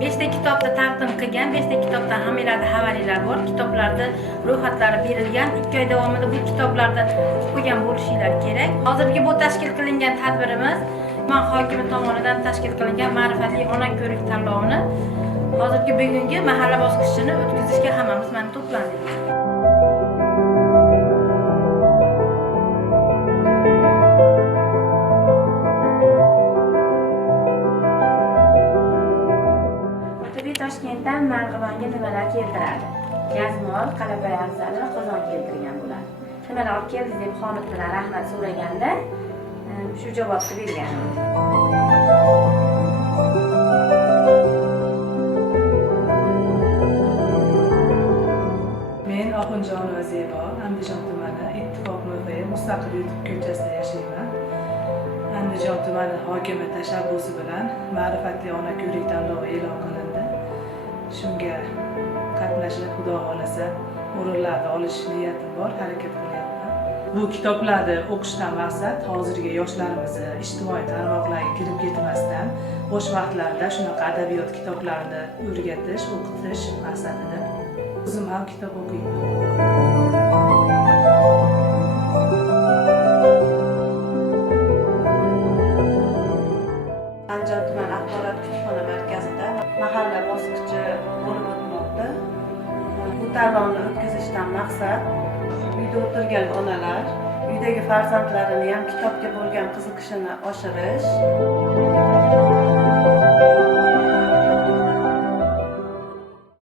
5 ta kitobni taqdim qilgan, 5 ta kitobdan hammalarda havolanglar bor, kitoblarda ro'yxatlari berilgan. 2 oy davomida bu kitoblarda o'qigan bo'lishinglar kerak. Hozirgi bu tashkil qilingan tadbirimiz tuman hokimi tomonidan tashkil qilingan ma'rifatli ona ko'rik tanlovini hozirgi bugungi mahalla bosqichini o'tkazishga hammamiz mana to'plandik. Toshkentdan Marg'ilonga nimalar keltiradi? Gazmol, qalabay afzali va qozon keltirgan bo'ladi. Nimalar olib keldingiz deb Xolid bilan rahmat so'raganda shu javobni berganmiz. Men Oxunjonova Zebo, Andijon tumani Ittifoq muzey Mustaqil yutib ko'chasida yashayman. Andijon tumani hokimi tashabbusi bilan ma'rifatli ona ko'rik tanlovi e'lon qilindi. Shunga qatnashib, Xudo xolasa, o'rinlarni olish niyatim bor, harakat qilyapman. Bu kitoblarni o'qishdan maqsad hozirgi yoshlarimizni ijtimoiy tarmoqlarga kirib ketmasdan, bo'sh vaqtlarida shunaqa adabiyot kitoblarini o'rgatish, o'qitish maqsadida o'zim ham kitob o'qiyman. Andijon tuman axborot kutubxona markazida mahalla bosqichi bo'lib o'tmoqda. Bu tanlovni o'tkazishdan maqsad uyda o'tirgan onalar, uydagi farzandlarini ham kitobga bo'lgan qiziqishini oshirish.